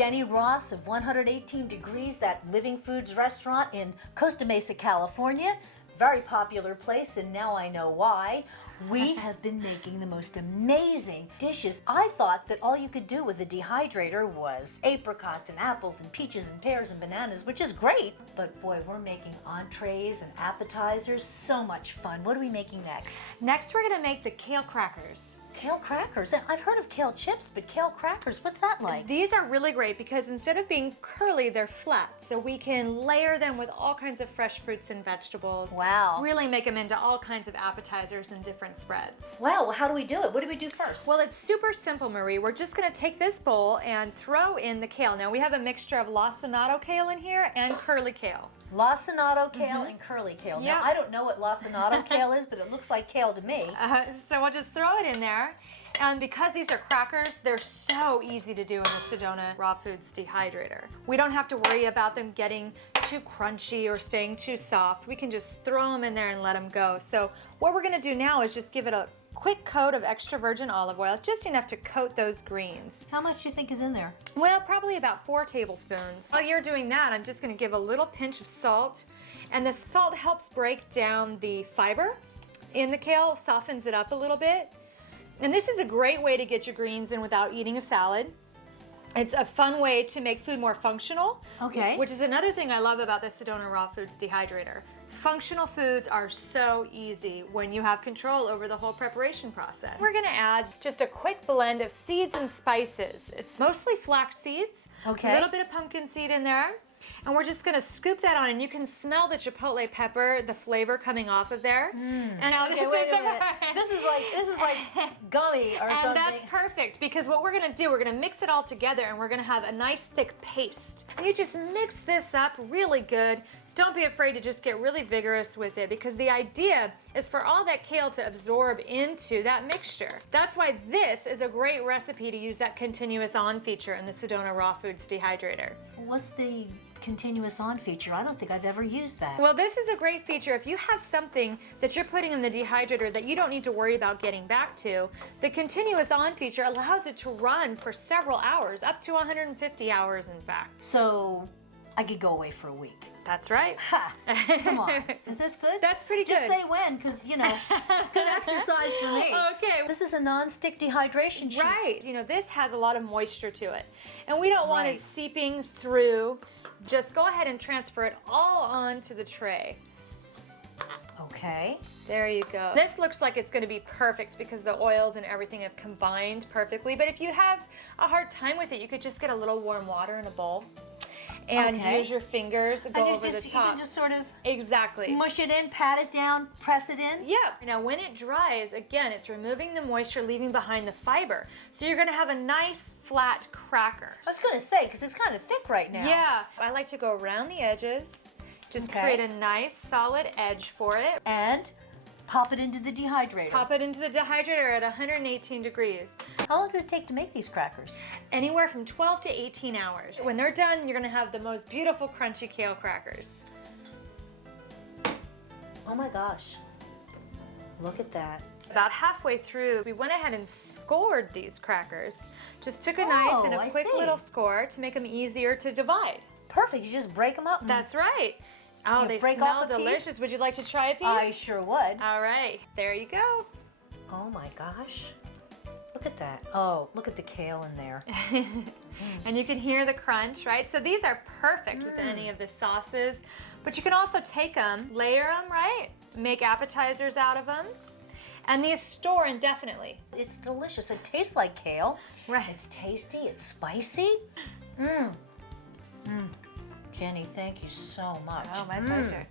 Jenny Ross of 118 Degrees, that Living Foods restaurant in Costa Mesa, California. Very popular place, and now I know why. We have been making the most amazing dishes. I thought that all you could do with the dehydrator was apricots and apples and peaches and pears and bananas, which is great. But boy, we're making entrees and appetizers. So much fun. What are we making next? Next, we're gonna make the kale crackers. Kale crackers. I've heard of kale chips, but kale crackers, what's that like? These are really great because instead of being curly, they're flat. So we can layer them with all kinds of fresh fruits and vegetables. Wow. Really make them into all kinds of appetizers and different spreads. Wow, well, how do we do it? What do we do first? Well, it's super simple, Marie. We're just gonna take this bowl and throw in the kale. Now we have a mixture of lacinato kale in here and curly kale. Lacinato kale and curly kale. Yep. Now, I don't know what lacinato kale is, but it looks like kale to me. So we'll just throw it in there. And because these are crackers, they're so easy to do in the Sedona Rawfood Dehydrator. We don't have to worry about them getting too crunchy or staying too soft. We can just throw them in there and let them go. So what we're gonna do now is just give it a quick coat of extra virgin olive oil, just enough to coat those greens. How much do you think is in there? Well, probably about 4 tablespoons. While you're doing that, I'm just gonna give a little pinch of salt. And the salt helps break down the fiber in the kale, softens it up a little bit. And this is a great way to get your greens in without eating a salad. It's a fun way to make food more functional. Okay. Which is another thing I love about the Sedona Rawfood Dehydrator. Functional foods are so easy when you have control over the whole preparation process. We're gonna add just a quick blend of seeds and spices. It's mostly flax seeds, Okay. a little bit of pumpkin seed in there, and we're just gonna scoop that on, and you can smell the chipotle pepper, the flavor coming off of there. And now Okay, wait a minute. This is like gummy or and something. that's perfect because what we're gonna do, we're gonna mix it all together and we're gonna have a nice thick paste. And you just mix this up really good. Don't be afraid to just get really vigorous with it because the idea is for all that kale to absorb into that mixture. That's why this is a great recipe to use that continuous on feature in the Sedona Rawfood Dehydrator. What's the continuous on feature? I don't think I've ever used that. Well, this is a great feature. If you have something that you're putting in the dehydrator that you don't need to worry about getting back to, the continuous on feature allows it to run for several hours, up to 150 hours in fact. So I could go away for a week. That's right. Ha! Come on. Is this good? That's pretty Just good. say when, because, you know, it's good exercise for me. Okay. This is a non-stick dehydration sheet. Right. You know, this has a lot of moisture to it. And we don't want Right. it seeping through. Just go ahead and transfer it all onto the tray. Okay. There you go. This looks like it's going to be perfect because the oils and everything have combined perfectly. But if you have a hard time with it, you could just get a little warm water in a bowl and Okay. use your fingers, go And over just, the you top. can just sort of Exactly. mush it in, pat it down, press it in. Yep. Now when it dries, again, it's removing the moisture, leaving behind the fiber. So you're gonna have a nice flat cracker. I was going to say, because it's kind of thick right now. Yeah. I like to go around the edges, just Okay. create a nice solid edge for it. And pop it into the dehydrator. Pop it into the dehydrator at 118 degrees. How long does it take to make these crackers? Anywhere from 12 to 18 hours. When they're done, you're gonna have the most beautiful crunchy kale crackers. Oh my gosh. Look at that. About halfway through, we went ahead and scored these crackers. Just took a knife and I a quick see. little score to make them easier to divide. Perfect. You just break them up. That's right. Oh, You they break smell off a piece? delicious. Would you like to try a piece? I sure would. All right, there you go. Oh my gosh. Look at that. Oh, look at the kale in there. And you can hear the crunch, right? So these are perfect with any of the sauces, but you can also take them, layer them, right? Make appetizers out of them. And these store indefinitely. It's delicious. It tastes like kale. Right. It's tasty. It's spicy. Jenny, thank you so much. Oh, my pleasure.